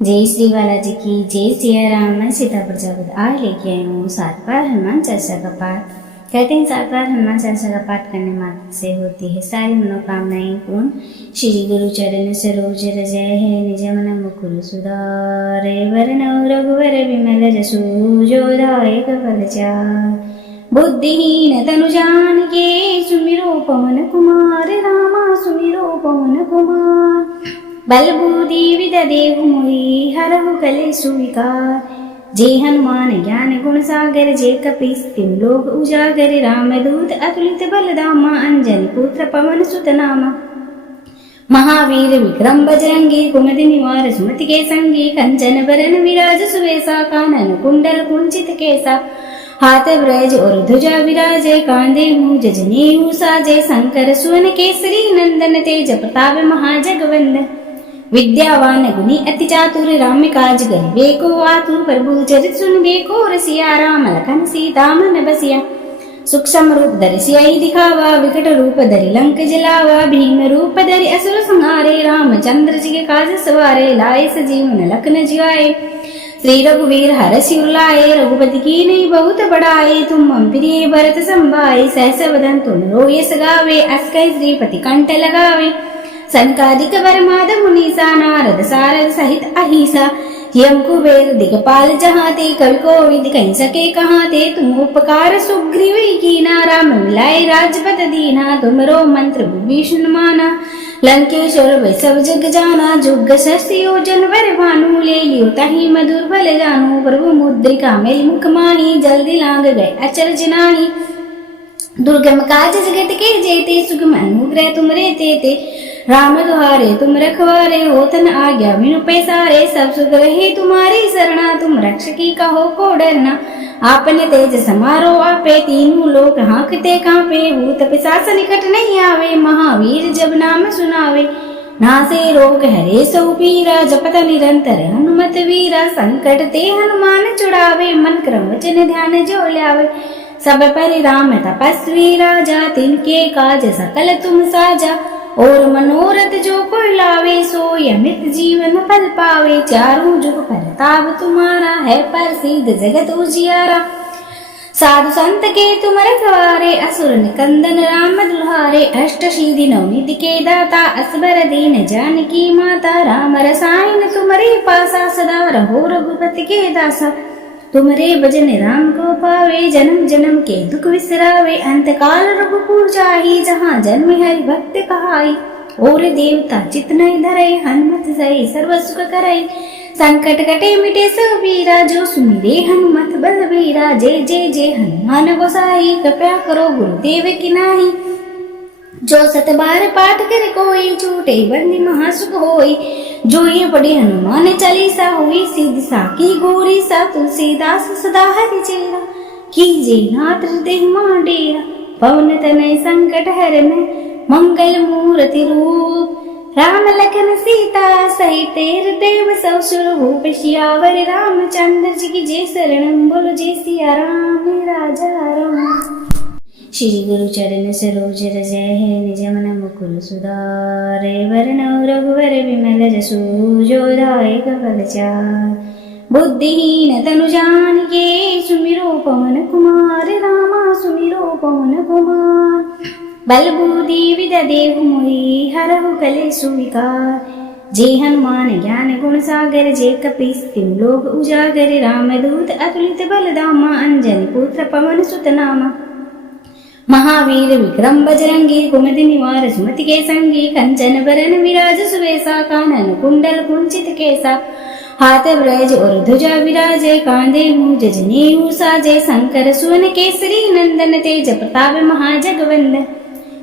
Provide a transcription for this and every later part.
जय श्री बालाजी की जय सिया राम। मैं सीता प्रजापति आज लेके आई हूँ 7 बार हनुमान चालीसा का पाठ। कहते हैं 7 बार हनुमान चालीसा का पाठ करने मात्र से होती है सारी मनोकामनाएं पूर्ण। श्री गुरु चरण सरोज रज है निज मन मुकुर सुधारे वरनौ रघुवर विमल जसु जो दायक फल चार। बुद्धिहीन तनु जानिके सुमिरो पवन कुमार रामा सुमिरो पवन कुमार। बल बुद्धि विद्या देहु मोहि हरहु कलेषु विकार। जय हनुमान ज्ञान गुण सागर जय कपीस तिम लोक उजागर। रामदूत अतुलित बल धामा अंजनी पुत्र पवन सुत नामा। महावीर विक्रम बजरंगी कुमति निवार सुमति के संगी। कंचन बरन विराज सुवेसा कानन कुंडल कुंचित केसा। हाथ ब्रज और ध्वजा विराजे कांधे मूज जनेऊ साजे। शंकर सुवन केसरी नंदन तेज प्रताप महाजगवंदन। विद्यावान गुणी अति चातुर राम काज करिबे को आतुर। प्रभु चरित सुनबे को रसिया राम लखन सीता मन बसिया। सूक्ष्म रूप धरि सियाई दिखावा विकट रूप धरि लंक जलावा। भीम रूप धरि असुर संहारे रामचंद्र जी के काज सवारे। लाए सजीवन लखन जियाए श्री रघुवीर हरषि उर रघुपति की नहीं बहुत बड़ाए। तुम मम प्रिय भरत संभाए सहस वदन तुम रोयस गावे। अस कहि श्रीपति कंठ लगावे सनकादिक बरमाद मुनीसा। नारद सारद सहित अहिसा यम कुबेर दिगपाल जहाते। कवि कोविद कहीं सके कहाते तुम उपकार सुग्रीव कीना। राम मिलाए राजपत दीना तुमरो मंत्र विभीषण माना। लंकेश्वर वै सब जग जाना जुग शशि योजन वर भानु। ले लियो तहि मधुर फल जानू प्रभु मुद्रिका मेल मुख माही। जल्दी लांग गए अचरज नाही दुर्गम काज जगत के जेते। सुगम अनुग्रह तुमरे तेते राम दुहारे तुम रखवारे। होतन आज्ञा बिनु पैसारे सब सुख रहे तुम्हारी सरना। तुम रक्षकी कहो को डरना आपने तेज समारो आपे। तीनों लोक हाँकते कांपे भूत पिशाच निकट नहीं आवे। महावीर जब नाम सुनावे नासे रोग हरे सो पीरा। जपत निरंतर हनुमत वीरा संकट ते हनुमान छुड़ावे। मन क्रम वचन ध्यान जो ल्यावे सब पर राम तपस्वी राजा। तिनके काज सकल तुम साजा और मनोरथ जो कोई लावे। सो अमित जीवन फल पावे चारों जुग परताप तुम्हारा है प्रसिद्ध जगत उजियारा। साधु संत के तुम रखवारे असुर निकंदन राम दुल्हारे। अष्ट सिद्धि नवनिधि के दाता असबर दीन जानकी माता। राम रसायन तुम्हारे पासा सदा रहो रघुपति के दासा। तुमरे भजन राम को पावे जन्म जन्म के दुख विसरावे। अंत काल रघुपुर जाहि जहाँ जन्म हरि भक्त कहाई। और देवता चित नहीं धरे हनुमत सही सर्व सुख करई। संकट कटे मिटे सब पीरा जो सुमिरे हनुमत बलबीरा। जय जय जय हनुमान गोसाई कृपया करो गुरुदेव की नाही। जो 7 बार पाठ करे कोई छूटे बंदी महासुख होई। जो ये पढ़े हनुमान चालीसा हुई सिद्धि साकी गौरी सा। तुलसीदास सदा हरि चेरा कीजे नाथ हृदय मां डेरा। पवन तनय संकट हरन मंगल मूर्ति रूप। राम लखन सीता सहित देव सब स्वरूप। सियावर रामचंद्र जी की जय शरणम बोलो जय सिया राम राजा राम। श्री गुरु चरण सरोज रज है निज मन मुकुर सुधारे। वरनौ रघुवर विमल जसु जो दायक फल चार। बुद्धिहीन तनु जानिके सुमिरो पवन कुमार रामा सुमिरो पवन कुमार। बल बुद्धि विद्या देहु मोहि हरहु कलेषु विकार। जय हनुमान ज्ञान गुण सागर जय कपीस तिम लोक उजागर। रामदूत अतुलित बल धामा अंजनी पुत्र पवन सुत नामा। महावीर विक्रम बजरंगी कुमति निवार सुमति के संगी। कंचन बरन विराज सुवेसा कानन कुंडल कुंचित केसा। हाथ ब्रज और ध्वजा विराजे कांधे मूज जनेऊ साजे। शंकर सुवन केसरी नंदन तेज प्रताप महाजगवंदन।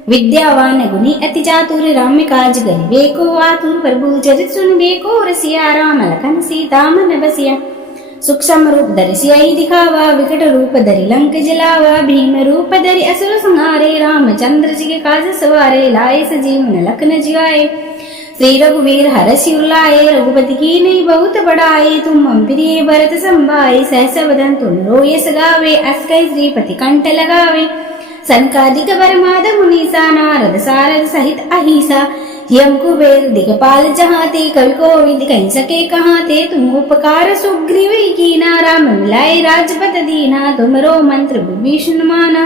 विद्यावान गुणी अति चातुर राम काज करिबे को आतुर। प्रभु चरित सुनबे को रसिया राम लखन सीता मन बसिया। सूक्ष्म रूप धरि सियाई दिखावा विकट रूप धरि लंक जलावा। भीम रूप धरि असुर संहारे रामचंद्र जी के काज सवारे। लाए सजीवन लखन जियाए श्री रघुवीर हरषि उर रघुपति की नहीं बहुत बड़ाए। तुम मम प्रिय भरत संभाए सहस वदन तुम रोयस गावे। अस कहि श्रीपति कंठ लगावे सनकादिक बरमाद मुनीसा। नारद सारद सहित अहिसा यम कुबेर दिगपाल जहाँ ते, कवि कोविद कह सके कहाँ ते। तुम उपकार सुग्रीव कीना, राम मिलाए राजपत दीना। तुमरो मंत्र विभीषण माना,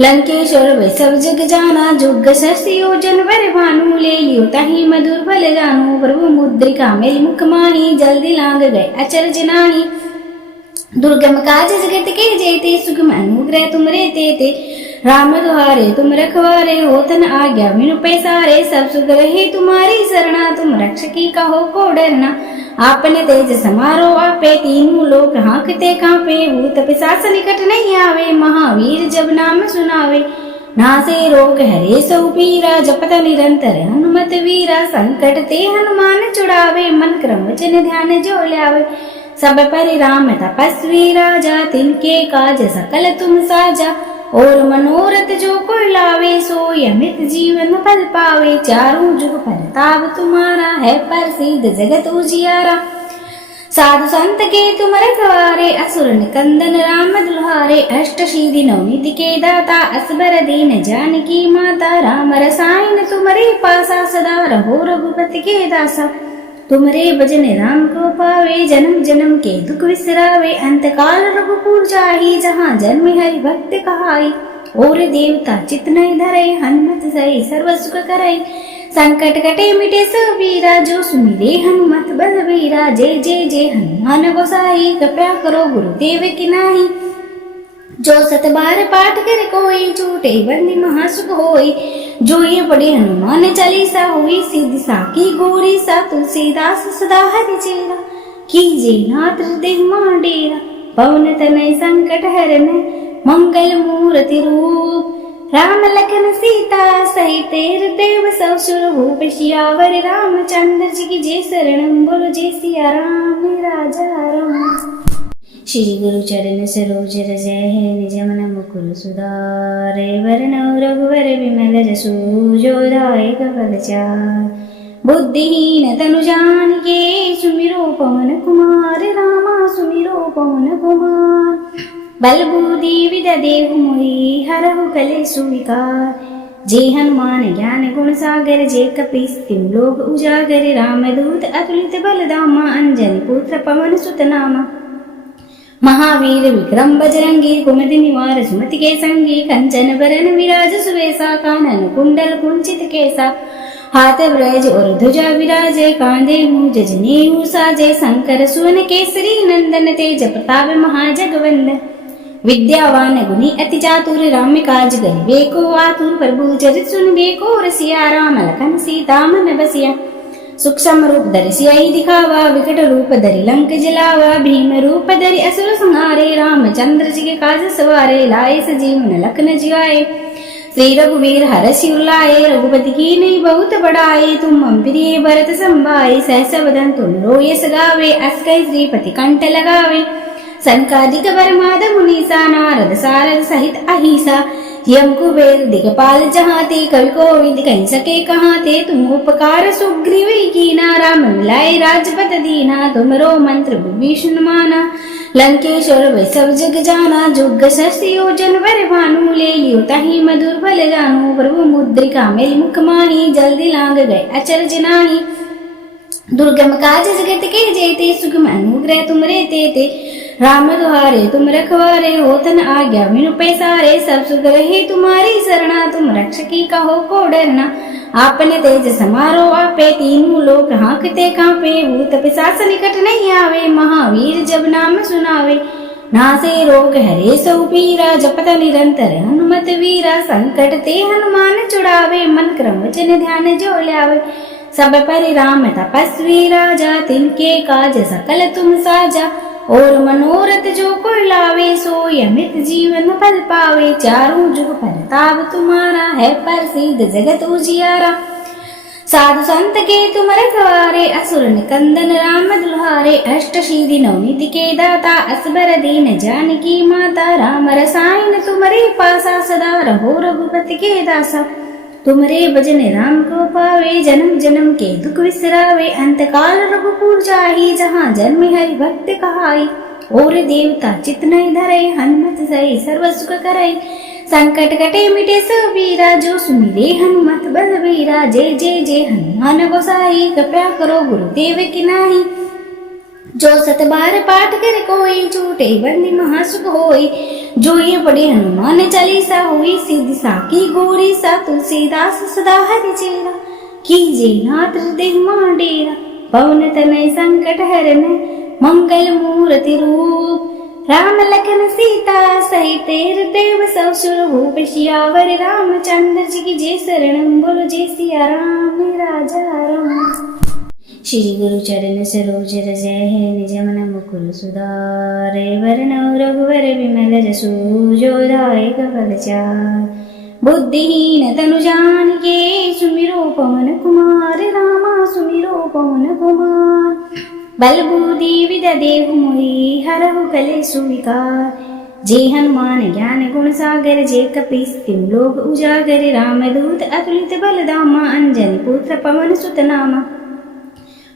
लंकेश्वर वे सब जग जाना। जुग सहस्र योजन वर भानु, ले लियो ताहि मधुर फल जानू। प्रभु मुद्रिका मेलि मुख माही, जल्दी लांग गए अचरज नाही। दुर्गम काज जगत के जेते, सुगम अनुग्रह तुमरे तेते। राम दुहारे तुम रखवारे, होतन आज्ञा बिनु पैसारे। सब सुख रहे तुम्हारी शरणा, तुम रक्षकी कहो को डरना। आपने तेज समारो आपे, तीनों लोग हाँकते कांपे। भूत पिशाच निकट नहीं आवे, महावीर जब नाम सुनावे। नासे रोग हरे सो पीरा, जपत निरंतर हनुमत वीरा। संकट ते हनुमान छुड़ावे, मन क्रम वचन ध्यान जो ल्यावे। सब पर राम तपस्वी राजा, तिनके काज सकल तुम साजा। और मनोरथ जो कोई लावे, सोई अमित जीवन फल पावे। चारों जुग परताप तुम्हारा, है प्रसिद्ध जगत उजियारा। साधु संत के तुम रखवारे, असुर निकंदन राम दुल्हारे। अष्ट सिद्धि नवनिधि के दाता, असबर दीन जानकी माता। राम रसायन तुम्हारे पासा, सदा रहो रघुपति के दासा। तुमरे भजन राम को पावे, जन्म जन्म के दुख विसरावे। अंत काल रघुपुर जाहि, जहाँ जन्म हरि भक्त कहाई। और देवता चित नहीं धरे, हनुमत सही सर्व सुख करे। संकट कटे मिटे सब वीरा, जो सुमिरे हनुमत बलबीरा। जय जय जय हनुमान गोसाई, कृपया करो गुरुदेव की नाही। जो सत बार पाठ कर कोई, छूटे बंदी महासुख होई। जो ये बड़े हनुमान चालीसा, हुई सिद्धि साकी गौरी सा। तुलसीदास सदा हरि चेरा, कीजे नाथ हृदय मां डेरा। पवन तनय संकट हरन, मंगल मूर्ति रूप। राम लखन सीता सहित हृदय बसौ सुरभूप। सियावर रामचंद्र जी की जय शरणम, बोलो जय सिया राम राजा राम। श्री गुरु चरण सरोज रज है, निज मन मुकुर सुधारे। वरनौ रघुवर विमल जसु, जो दायक फल चार। बुद्धिहीन तनु जानिके, सुमिरो पवन कुमार। रामा सुमिरो पवन कुमार। बल बुद्धि विद्या देहु मोहि, हरहु कलेषु विकार। जे हनुमान ज्ञान गुण सागर, जे कपीस तिम लोक उजागर। रामदूत अतुलित बल धामा, अंजनी पुत्र पवन सुत नामा। महावीर विक्रम बजरंगी, कुमति निवार सुमति के संगी। कंचन बरन विराज सुवेसा, कानन कुंडल कुंचित केसा। हाथ ब्रज और ध्वजा विराजे, कांधे मूज जनेऊ साजे। शंकर सुवन केसरी नंदन, तेज प्रताप महाजगवंदन। विद्यावान गुणी अति चातुर, राम काज करिबे को आतुर। प्रभु चरित सुनबे को रसिया, राम लखन सीता मन बसिया। सूक्ष्म रूप धरि सियाहि दिखावा, विकट रूप धरि लंक जलावा। भीम रूप धरि असुर संहारे, रामचंद्र जी के काज सवारे। लाए सजीवन लखन जियाए, श्री रघुवीर हरषि उर लाए। रघुपति की नहीं बहुत बड़ाई, तुम मम प्रिय भरत संभाई। सहस वदन तुम रोयस गावे, अस कहि श्रीपति कंठ लगावे। सनकादिक बरमाद मुनीसा, नारद सारद सहित अहिसा। यम कुबेर दिगपाल जहाँ ते, कवि कोविद कह सके कहाँ ते। तुम उपकार सुग्रीव कीना, राम मिलाए राजपत दीना। तुमरो मंत्र विभीषण माना, लंकेश्वर वे सब जग जाना। जुग सहस्र योजन वर भानु, ले लियो ताहि मधुर फल जानू। प्रभु मुद्रिका मेलि मुख माही, जल्दी लांग गए अचरज नाही। दुर्गम काज जगत के जेते, सुगम अनुग्रह तुमरे तेते। राम दुहारे तुम रखवारे, होतन आज्ञा बिनु पैसारे। सब सुख रहे तुम्हारी शरणा, तुम रक्षकी कहो को डरना। आपने तेज समारो आपे, तीनों लोग हाँकते कांपे। भूत पिशाच निकट नहीं आवे, महावीर जब नाम सुनावे। नासे रोग हरे सो पीरा, जपत निरंतर हनुमत वीरा। संकट ते हनुमान छुड़ावे, मन क्रम वचन ध्यान जो ल्यावे। सब पर राम तपस्वी राजा, तिनके काज सकल तुम साजा। और मनोरथ जो कोई लावे, सोई अमित जीवन फल पावे। चारों जुग परताप तुम्हारा, है प्रसिद्ध जगत उजियारा। साधु संत के तुम रखवारे, असुर निकंदन राम दुल्हारे। अष्ट सिद्धि नवनिधि के दाता, असबर दीन जानकी माता। राम रसायन तुम्हारे पासा, सदा रहो रघुपति के दासा। तुमरे भजन राम को पावे, जन्म जन्म के दुख विसरावे। अंत काल रघुपुर जाहि, जहाँ जन्म हरि भक्त कहाई। और देवता चित नहीं धरे, हनुमत सही सर्व सुख करे। संकट कटे मिटे सब वीरा, जो सुमिरे हनुमत बलबीरा। जय जय जय हनुमान गोसाई, कृपया करो गुरुदेव की नाई। जो 7 बार पाठ करे कोई, छूटे बंदी महासुख होई। जो ये पढ़े हनुमान चालीसा, हुई सिद्धि साकी गौरी सा। तुलसीदास सदा हरि चेरा, कीजे नाथ हृदय मां डेरा। पवन तनय संकट हरन, मंगल मूर्ति रूप। राम लखन सीता सहित देव सब सुर भूप। सियावर रामचंद्र जी की जय शरणम, बोलो जय सिया राम राजा राम। श्री गुरु चरण सरोज रज है, निज मन मुकुर सुधारे। वरनौ रघुवर विमल जसु, जो दायक फल चार। बुद्धिहीन तनु जानिके, सुमिरो पवन कुमार। रामा सुमिरो पवन कुमार। बल बुद्धि विद्या देहु मोहि, हरहु कलेषु विकार। जय हनुमान ज्ञान गुण सागर, जय कपीस तिम लोक उजागर। रामदूत अतुलित बल धामा, अंजनी पुत्र पवन सुत नामा।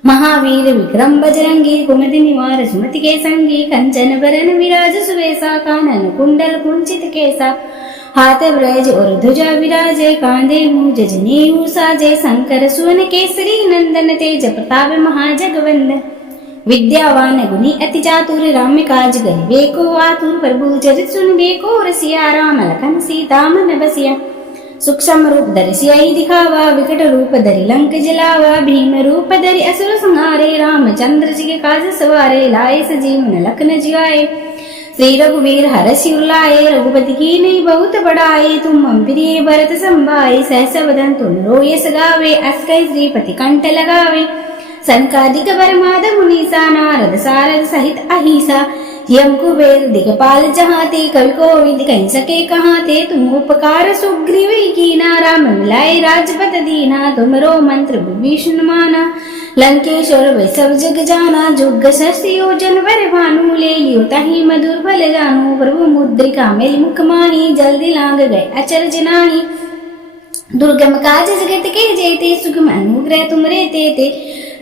महावीर विक्रम बजरंगी, कुमति निवार सुमति के संगी। कंचन बरन विराज सुवेसा, कानन कुंडल कुंचित केसा। हाथ ब्रज और ध्वजा विराजे, कांधे मूज जनेऊ साजे। शंकर सुवन केसरी नंदन, तेज प्रताप महाजगवंदन। विद्यावान गुणी अति चातुर, राम काज करिबे को आतुर। प्रभु चरित सुनबे को रसिया, राम लखन सीता मन बसिया। सूक्ष्म रूप धरि सियाई दिखावा, विकट रूप धरि लंक जलावा। भीम रूप धरि असुर संहारे, रामचंद्र जी के काज सवारे। लाए सजीवन लखन जियाए, श्री रघुवीर हरषि उर रघुपति की नहीं बहुत बड़ाई। तुम मम प्रिय भरत संभाई, सहस वदन तुम रोयस गावे। अस कहि श्रीपति कंठ लगावे, सनकादिक बरमाद मुनीसा। नारद सारद सहित अहिसा, यम कुबेर दिगपाल जहाते। कवि कोविद कहि सके कहाते, तुम उपकार सुग्रीव कीना। राम मिलाए राजपद दीना, तुमरो मंत्र विभीषण माना। लंकेश्वर वै सब जग जाना, जुग सहस्र योजन वर भानु। ले लियो ताहि मधुर फल जानु, प्रभु मुद्रिका मेलि मुख माही। जल्दी लांग गए अचरज नाहि, दुर्गम काज जगत के जेते। सुगम अनुग्रह तुमरे तेते,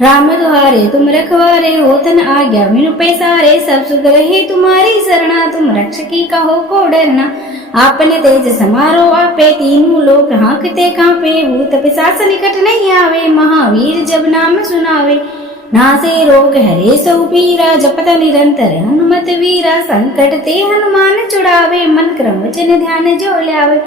राम दुआरे तुम रखवारे। होतन आज्ञा बिनु पैसारे, सब सुख रहे तुम्हारी सरना। तुम रक्षकी कहो को डरना, आपने तेज समारो आपे। तीनों लोक हाँकते कांपे, भूत पिशाच निकट नहीं आवे। महावीर जब नाम सुनावे, नासे रोग हरे सो पीरा। जपत निरंतर हनुमत वीरा, संकट ते हनुमान छुड़ावे। मन क्रम वचन ध्यान जो ल्यावे,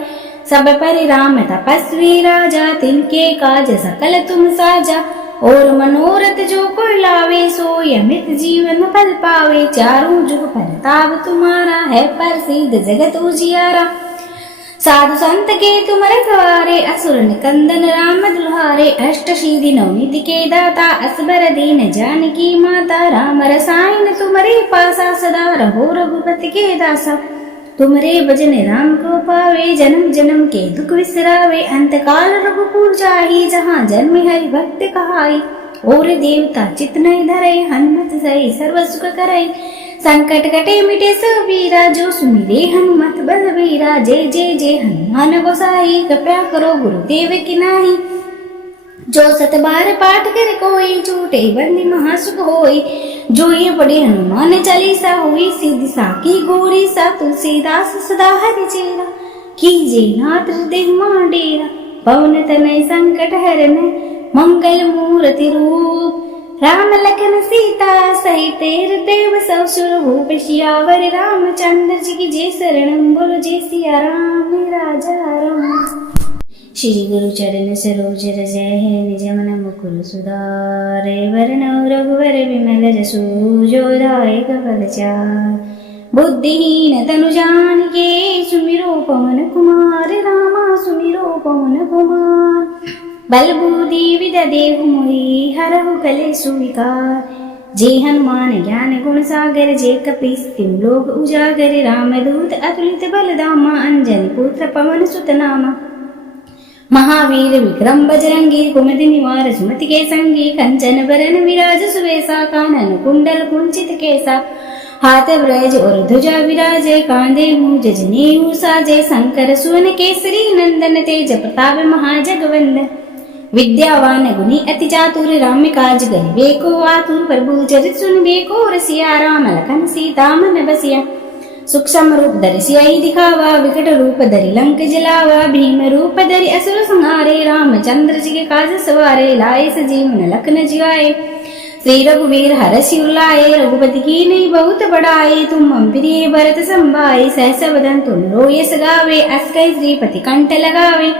सब पर राम तपस्वी राजा। तिनके काज सकल तुम साजा, और मनोरथ जो कोई लावे। सोई अमृत जीवन फल पावे, चारों जुग परताप तुम्हारा है। प्रसिद्ध जगत उजियारा, साधु संत के तुम रखवारे। असुर निकंदन राम दुल्हारे, अष्ट सिद्धि नवनीति के दाता। असबर दीन जानकी माता, राम रसायन तुम्हारे पासा। सदा रहो रघुपति के दासा, तुमरे भजन राम को पावे। जन्म जन्म के दुख विसरावे, अंत काल रघुपुर जाहि। जहाँ जन्म हरि भक्त कहाई, और देवता चित नहीं धरे। हनुमत सही सर्व सुख करई, संकट कटे मिटे सब वीरा। जो सुमिरे हनुमत बलबीरा। जय जय जय हनुमान गोसाई, कृपया करो गुरुदेव की नाई। जो 7 बार पाठ करे कोई, छूटे बंदी महासुख होई। जो ये पढ़े हनुमान चालीसा, हुई सिद्धि साकी गौरी सा। तुलसीदास सदा हरि चेरा, कीजे नाथ हृदय मां डेरा। पवन तनय संकट हरन, मंगल मूर्ति रूप। राम लखन सीता सहित देव सब सुर भूप। सियावर रामचंद्र जी की जय शरणम, बोलो जय सिया राम राजा राम। श्री गुरु चरण सरोज रज है, निज मन मुकुर सुधारे। वरनौ रघुवर विमल जसु, जो दायक फल चार। बुद्धिहीन तनु जानिके, सुमिरो पवन कुमार। रामा सुमिरो पवन कुमार। बल बुद्धि विद्या देहु मोहि, हरहु कलेषु विकार। जय हनुमान ज्ञान गुण सागर, जय कपीस तिम लोक उजागर। रामदूत अतुलित बल धामा, अंजनी पुत्र पवन सुत नामा। महावीर विक्रम बजरंगी, कुमति निवार सुमति के संगी। कंचन बरन विराज सुवेसा, कानन कुंडल कुंचित केसा। हाथ ब्रज और ध्वजा विराजे, कांधे मूज जनेऊ साजे। शंकर सुवन केसरी नंदन, तेज प्रताप महाजगवंदन। विद्यावान गुणी अति चातुर, राम काज करिबे को आतुर। प्रभु चरित सुनबे को रसिया, राम लखन सीता मन बसिया। सूक्ष्म रूप धरि सियाई दिखावा, विकट रूप धरि लंक जलावा, भीम रूप धरि असुर संहारे, रामचंद्र जी के काज सवारे, लाए सजीवन लखन जियाए। श्री रघुवीर हरषि उर लाए, रघुपति की नहीं बहुत बड़ाई, तुम मम प्रिय भरत संभाए, सहस बदन तुम रोयस गावे, अस कहि श्रीपति कंठ लगावे।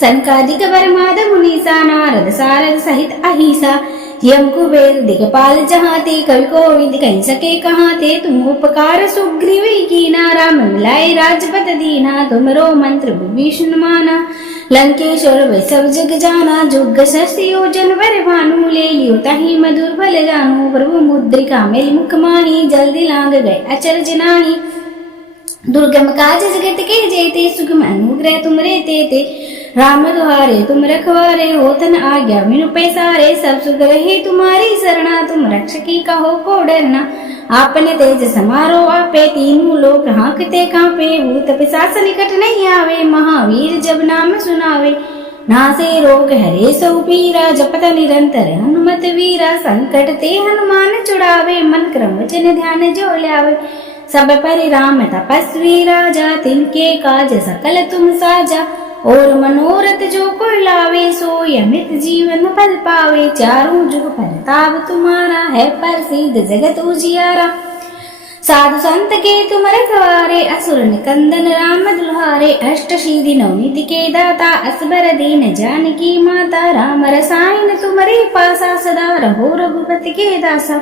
सनकादिक बरमाद मुनीसा, नारद सारद सहित अहिसा, यम कुबेर दिगपाल जहाँ ते, कवि कोविद कह सके कहाँ थे। तुम उपकार सुग्रीव कीना, राम मिलाए राजपत दीना, तुमरो मंत्र विभीषण माना, लंकेश्वर वै सब जग जाना। जुग सहस्र योजन वर भानु, ले लियो ताहि मधुर फल जानू, प्रभु मुद्रिका मेलि मुख माही, जल्दी लांग गए अचरज नाहि। दुर्गम काज जगत के जेते, सुगम अनुग्रह तुम रे तेते, राम दुहारे तुम रखवारे, होतन आज्ञा बिनु पैसारे, सब सुख रहे तुम्हारी सरना, तुम रक्षकी कहो को डरना। आपने तेज समारो आपे, तीनों लोक हाँकते कांपे, भूत पिशाच निकट नहीं आवे, महावीर जब नाम सुनावे। नासे रोग हरे सो पीरा, जपत निरंतर हनुमत वीरा, संकट ते हनुमान छुड़ावे, मन क्रम वचन ध्यान जो ल्यावे। सब पर राम तपस्वी राजा, तिनके काज सकल तुम साजा, और मनोरथ जो कोई लावे, सोई अमित जीवन फल पावे। चारों जुग परताप तुम्हारा, है प्रसिद्ध जगत उजियारा। साधु संत के तुम रखवारे, असुर निकंदन राम दुल्हारे, अष्ट सिद्धि नवनीति के दाता, असबर दीन जानकी माता। राम रसायन तुमरे पासा, सदा रहो रघुपति के दासा।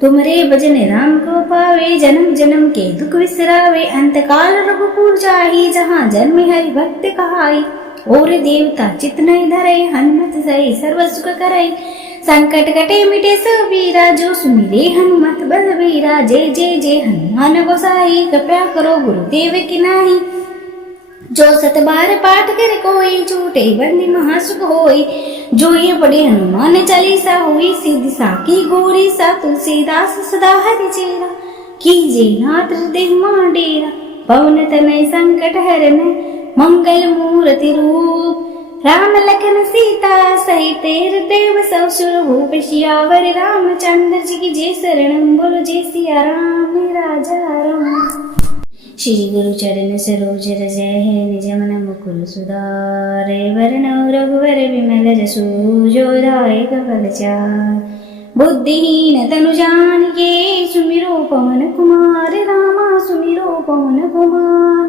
तुमरे भजन राम को पावे, जन्म जन्म के दुख विसरावे, अंत काल रघुपुर जाहि, जहाँ जन्म हरि भक्त कहाई। और देवता चित नहीं धरे, हनुमत सही सर्व सुख करे। संकट कटे मिटे सब पीरा, जो सुमिरे हनुमत बलबीरा। जय जय जय हनुमान गोसाई, कृपया करो गुरुदेव की नाही। जो सत बार पाठ कर कोई, छूटे बंदी महासुख होई। जो ये पढ़े हनुमान चालीसा, हुई सिद्धि साकी गौरी सा। तुलसीदास सदा हरि चेरा, कीजे नाथ हृदय मां डेरा। पवन तनय संकट हरन, मंगल मूर्ति रूप। राम लखन सीता सहित हृदय बसौ सुरभूप। सियावर रामचंद्र जी की जय शरणम, बोलो जय सिया राम राजा राम। श्री गुरु चरण सरोज रज है, निज मन मुकुर सुधारे। वरनौ रघुवर विमल जसु, जो दायक फल चार। बुद्धिहीन तनु जानिके, सुमिरो पवन कुमार। रामा सुमिरो पवन कुमार।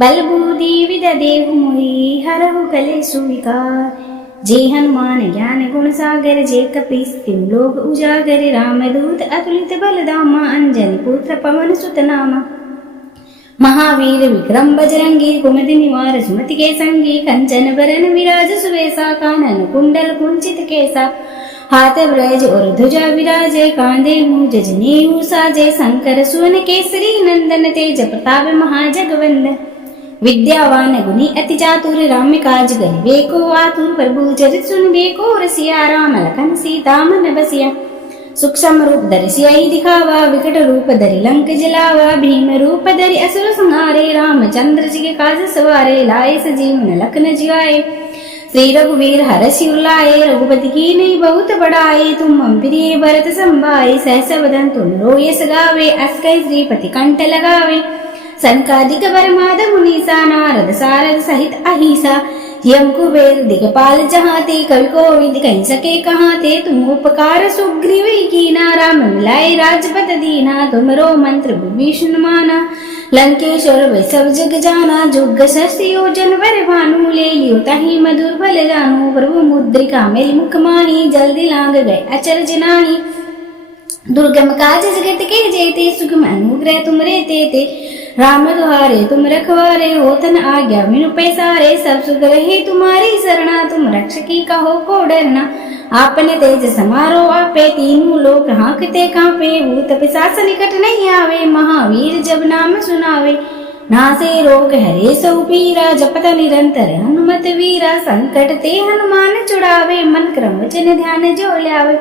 बल बुद्धि विद्या देहु मोहि, हरहु कलेषु विकार। जय हनुमान ज्ञान गुण सागर, जय कपीस तिम लोक उजागर। रामदूत अतुलित बल धामा, अंजनी पुत्र पवन सुत नामा। महावीर विक्रम बजरंगी, कुमति निवार सुमति के संगी। कंचन बरन विराज सुवेसा, कानन कुंडल कुंचित केसा। हाथ ब्रज और ध्वजा विराजे, कांधे मूज जनेऊ साजे। शंकर सुवन केसरी नंदन, तेज प्रताप महाजगवंदन। विद्यावान गुणी अति चातुर, राम काज गरिबे को आतुर। प्रभु चरित सुनबे को रसिया, राम लखन सीता मन बसिया। सूक्ष्म रूप धरि सियाई दिखावा, विकट रूप धरि लंक जलावा। भीम रूप धरि असुर संहारे, रामचंद्र जी के काज सवारे। लाए सजीवन लखन जियाए। श्री रघुवीर हरषि उर लाए, रघुपति की नहीं बहुत बड़ाई। तुम मम प्रिय भरत संभाए, सहस बदन तुम रोयस गावे, अस कहि श्रीपति कंठ लगावे। सनकादिक बरमाद मुनीसा, नारद सारद सहित अहिसा। यम कुबेर दिगपाल जहाँ ते, कवि कोविद कह सके कहाँ थे। तुम उपकार सुग्रीव कीना, राम मिलाए राजपत दीना। तुमरो मंत्र विभीषण माना, लंकेश्वर वै सब जग जाना। जुग सहस्र योजन वर भानु, ले लियो ताहि मधुर फल जानू। प्रभु मुद्रिका मेलि मुख माही, जल्दी लांग गए अचरज नाहि। दुर्गम काज जगत के जेते, सुगम अनुग्रह तुम रे तेते। राम दुहारे तुम रखवारे, होतन आज्ञा बिनु पैसारे। सब सुख रहे तुम्हारी सरना, तुम रक्षकी कहो को डरना। आपने तेज समारो आपे, तीनों लोक हाँकते कांपे। भूत पिशाच निकट नहीं आवे, महावीर जब नाम सुनावे। नासे रोग हरे सो पीरा, जपत निरंतर हनुमत वीरा। संकट ते हनुमान छुड़ावे, मन क्रम वचन ध्यान जो ल्यावे।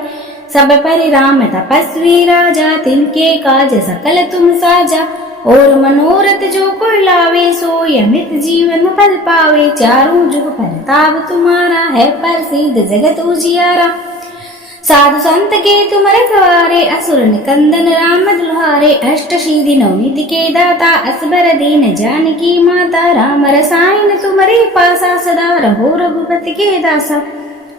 सब पर राम तपस्वी राजा, तिनके काज सकल तुम साजा। और मनोरथ जो कोई लावे, सोई अमित जीवन फल पावे। चारों जुग परताप तुम्हारा, है प्रसिद्ध जगत उजियारा। साधु संत के तुम रखवारे, असुर निकंदन राम दुल्हारे। अष्टशीधि नवनीति के दाता, असबर दीन जानकी माता। राम रसायन तुम्हारे पासा, सदा रहो रघुपति के दासा।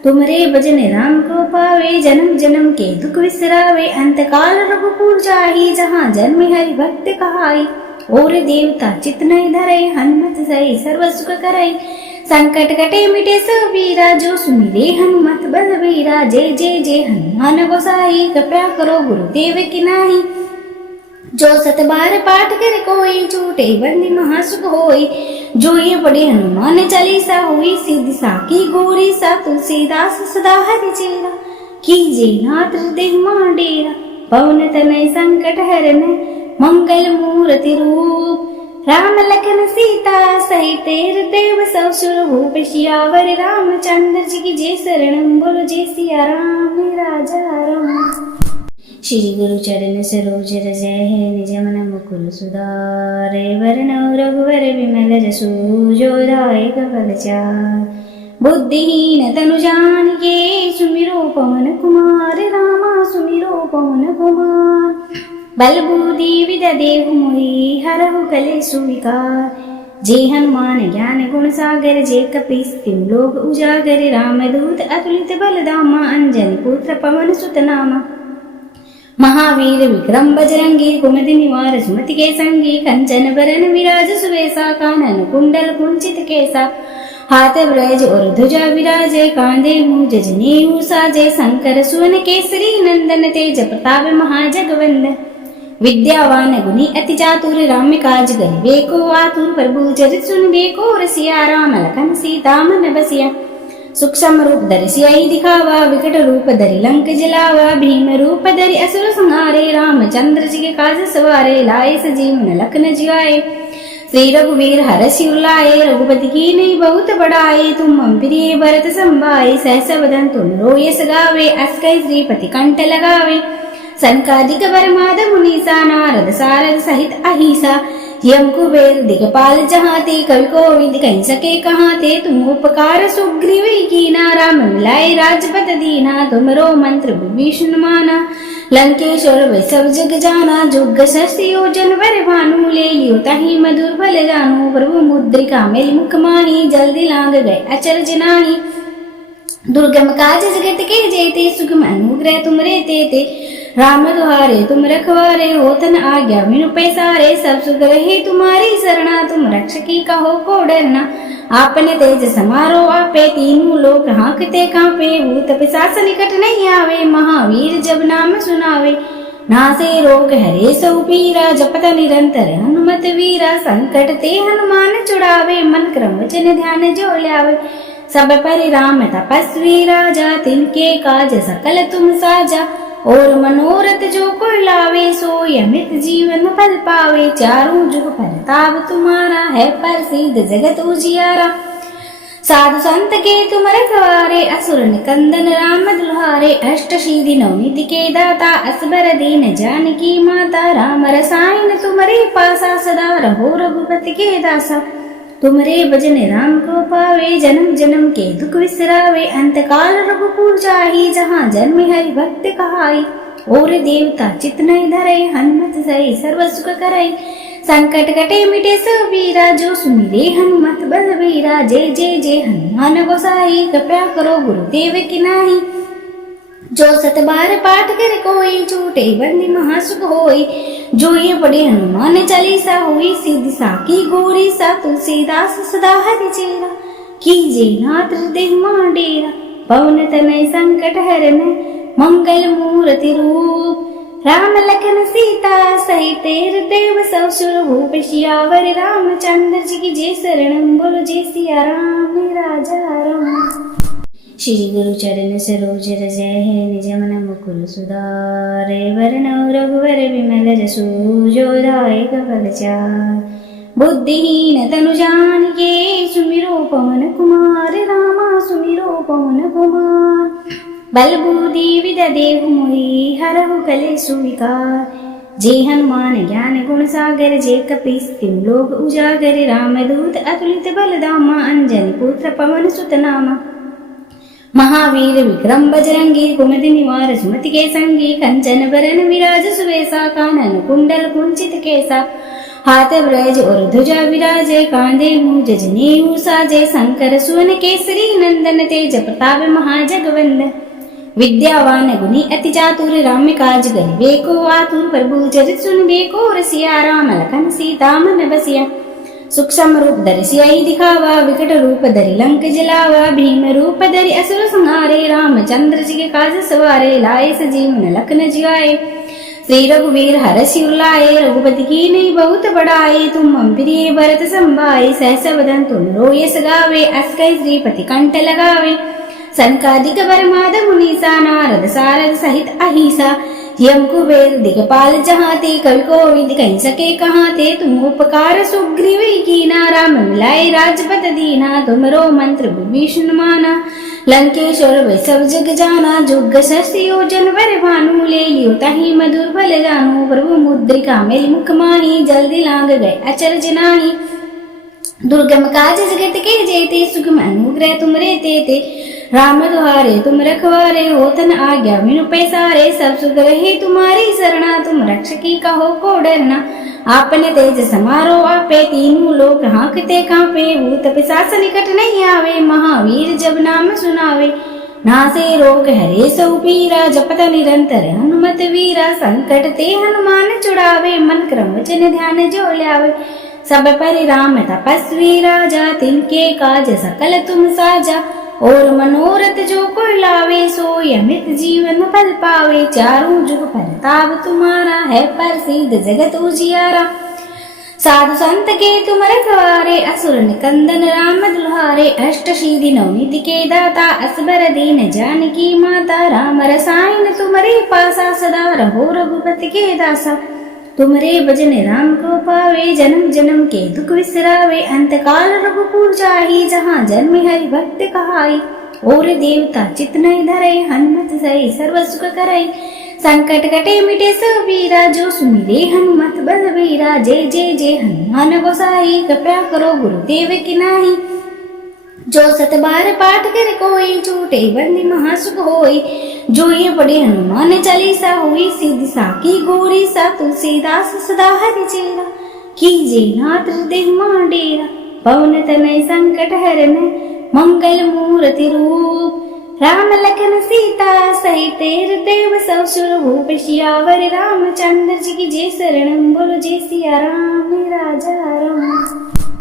तुम्हारे भजन राम को पावे, जन्म जन्म के दुख विसरावे। अंत काल रघुपुर जाहि, जहाँ जन्म हरि भक्त कहाई। और देवता चित नहीं धरे, हनुमत सही सर्व सुख करई। संकट कटे मिटे सब वीरा, जो सुमिरे हनुमत बलबीरा। जय जय जय हनुमान गोसाई, कृपया करो गुरुदेव की नाही। जो सत बार पाठ करे कोई, छूटे बंदी महासुख होई। जो ये पढ़े हनुमान चालीसा, हुई सिद्धि साकी गौरी सा। तुलसीदास सदा हरि चेरा, कीजे नाथ हृदय मां डेरा। पवन तनय संकट हरन, मंगल मूर्ति रूप। राम लखन सीता सहित देव सब सुर भूप। सियावर रामचंद्र जी की जय शरणम, बोलो जय सिया राम राजा राम। श्री गुरु चरण सरोज रज है, निज मन मुकुर सुधारे। वरनौ रघुवर विमल जसु, जो दायक फल चार। बुद्धिहीन तनु जानिके, सुमिरो पवन कुमार। रामा सुमिरो पवन कुमार। बल बुद्धि विद्या देहु मोहि, हरहु कलेषु विकार। जे हनुमान ज्ञान गुण सागर, जे कपीस तिम लोक उजागर। रामदूत अतुलित बल धामा, अंजनी पुत्र पवन सुत नामा। महावीर विक्रम बजरंगी, कुमति निवार सुमति के संगी। कंचन बरन विराज सुवेसा, कानन कुंडल कुंचित केसा। हाथ ब्रज और ध्वजा विराजे, कांधे मूज जनेऊ साजे। शंकर सुवन केसरी नंदन, तेज प्रताप महाजगवंदन। विद्यावान गुणी अति चातुर, राम काज करिबे को आतुर। प्रभु चरित सुनबे को रसिया, राम लखन सीता मन बसिया। सूक्ष्म रूप धरि सियाहि दिखावा, विकट रूप धरि लंक जलावा। भीम रूप धरि असुर संहारे, रामचंद्र जी के काज सवारे। लाए सजीवन लखन जियाए, श्री रघुवीर हरषि उलाए। रघुपति की नहीं बहुत बड़ाई, तुम मम प्रिय भरत संभाई। सहस वदन तुम रोयस गावे, अस कहि श्रीपति कंठ लगावे। सनकादिक बरमाद मुनीसा, नारद सारद सहित अहिसा। यम कुबेर दिगपाल जहाते, कवि कोविद कहि सके कहाते। तुम उपकार सुग्रीव कीना, राम मिलाए राजपद दीना। तुमरो मंत्र विभीषण माना, लंकेश्वर वै सब जग जाना। जुग सहस्र योजन वर भानु, ले लियो ताहि मधुर फल जानू। प्रभु मुद्रिका मेलि मुख माही, जल्दी लांग गए अचरज नाही। दुर्गम काज जगत के जेते, सुगम अनुग्रह तुमरे तेते। राम दुआरे तुम रखवारे, होतन आज्ञा बिनु पैसारे। सब सुख रहे तुम्हारी सरना, तुम रक्षकी कहो को डरना। आपने तेज समारो आपे, तीनों लोक हाँकते कांपे। भूत पिशाच निकट नहीं आवे, महावीर जब नाम सुनावे। नासे रोग हरे सो पीरा, जपत निरंतर हनुमत वीरा। संकट ते हनुमान छुड़ावे, मन क्रम वचन ध्यान जो ल्यावे। सब पर राम तपस्वी राजा, तिनके काज सकल तुम साजा। और मनोरथ जो कोई लावे, सोई अमित जीवन फल पावे। चारों जुग परताप तुम्हारा है, प्रसिद्ध जगत उजियारा। साधु संत के तुम रखवारे, असुर निकंदन राम दुल्हारे। अष्टशीधि नवनीति के दाता, असबर दीन जानकी माता। राम रसायन तुम्हारे पासा, सदा रहो रघुपति के दासा। तुम्हारे भजन राम को पावे, जन्म जन्म के दुख विसरावे। अंत काल रघुपुर जाहि, जहाँ जन्म हरि भक्त कहाई। और देवता चित नहीं धरे, हनुमत सही सर्व सुख करई। संकट कटे मिटे सब वीरा, जो सुमिरे हनुमत बलबीरा। जय जय जय हनुमान गोसाई, कृपया करो गुरुदेव की नाही। जो सत बार पाठ करे कोई, छूटे बंदी महासुख होई। जो ये पढ़े हनुमान चालीसा, हुई सिद्धि साकी गौरी सा। तुलसीदास सदा हरि चेरा, कीजे नाथ हृदय मां डेरा। पवन तनय संकट हरन, मंगल मूर्ति रूप। राम लखन सीता सहित देव सब सुर भूप। सियावर रामचंद्र जी की जय शरणम, बोलो जय सिया राम राजा राम। श्री गुरु चरण सरोज रज है, निज मन मुकुर सुधारे। वरनौ रघुवर विमल जसु, जो दायक फल चार। बुद्धिहीन तनु जानिके, सुमिरो पवन कुमार। रामा सुमिरो पवन कुमार। बल बुद्धि विद्या देहु मोहि, हरहु कलेषु विकार। जे हनुमान ज्ञान गुण सागर, जे कपीस तिम लोक उजागर। रामदूत अतुलित बल धामा, अंजनी पुत्र पवन सुत नामा। महावीर विक्रम बजरंगी कुमति निवार सुमति के संगी कंचन बरन विराज सुवेसा कानन कुंडल कुंचित केसा हाथ ब्रज और ध्वजा विराजे कांधे मूज जनेऊ साजे शंकर सुवन केसरी नंदन तेज प्रताप महाजगवंदन विद्यावान गुणी अति चातुर राम काज गरिबे को आतुर प्रभु चरित सुनबे को रसिया राम लखन सीता मन बसिया सूक्ष्म रूप धरि सियाई दिखावा विकट रूप धरि लंक जलावा भीम रूप धरि असुर संहारे रामचंद्र जी के काज सवारे लाए सजीवन लखन जियाए श्री रघुवीर हरषि उर रघुपति की नहीं बहुत बड़ाई तुम मम प्रिय भरत संभाई सहस बदन तुम रोयस गावे अस्कै श्रीपति कंठ लगावे सनकादिक बरमाद मुनीसा नारद सारद सहित अहिसा यम कुबेर दिगपाल जहाते कवि कोविद कह सके कहाँ थे तुम उपकार सुग्रीव कीना राम मिलाए राजपत दीना तुमरो मंत्र विभीषण माना लंकेश्वर वे सब जग जाना जुग शशि योजन वर भानु ले लियो तही मधुर फल जानू प्रभु मुद्रिका मेल मुख माही जल्दी लांग गए अचरज नाही दुर्गम काज जगत के जेते सुगम अनुग्रह तुम रेते ते राम दुहारे तुम रखवारे होतन आज्ञा बिनु पैसारे सब सुख रहे तुम्हारी शरणा तुम रक्षकी कहो को डरना आपने तेज समारो आपे तीनों लोग हाँकते कांपे भूत पिशाच निकट नहीं आवे महावीर जब नाम सुनावे नासे रोग हरे सौ पीरा जपत निरंतर हनुमत वीरा संकट ते हनुमान छुड़ावे मन क्रम वचन ध्यान जो ल्यावे सब पर राम तपस्वी राजा तिनके काज सकल तुम साजा और मनोरथ जो कोई लावे सो अमृत जीवन फल पावे चारों जुग परताप तुम्हारा है प्रसिद्ध जगत उजियारा साधु संत के तुम रखवारे असुर निकंदन राम दुल्हारे अष्ट सिद्धि नवनीति के दाता असबर दीन जानकी माता राम रसायन तुम्हारे पासा सदा रहो रघुपति के दासा तुमरे भजन राम को पावे जन्म जन्म के दुख विसरावे अंत काल रघुपुर जाहि जहाँ जन्म हरि भक्त कहाई और देवता चित नहीं धरे हनुमत सही सर्व सुख करे संकट कटे मिटे सब वीरा जो सुमिरे हनुमत बलवीरा जय जय जय हनुमान गोसाई कृपया करो गुरुदेव की नाही जो सत बार पाठ कर कोई छूटे बंदी महासुख होई जो ये पढ़े हनुमान चालीसा हुई सिद्धि साकी गौरी सा तुलसीदास सदा हरि चेरा कीजे नाथ हृदय मांडेरा पवन तनय संकट हरन मंगल मूर्ति रूप राम लखन सीता सहित देव सब सुर भूप सियावर रामचंद्र जी की जय शरणम बोलो जय सिया राम राजा राम।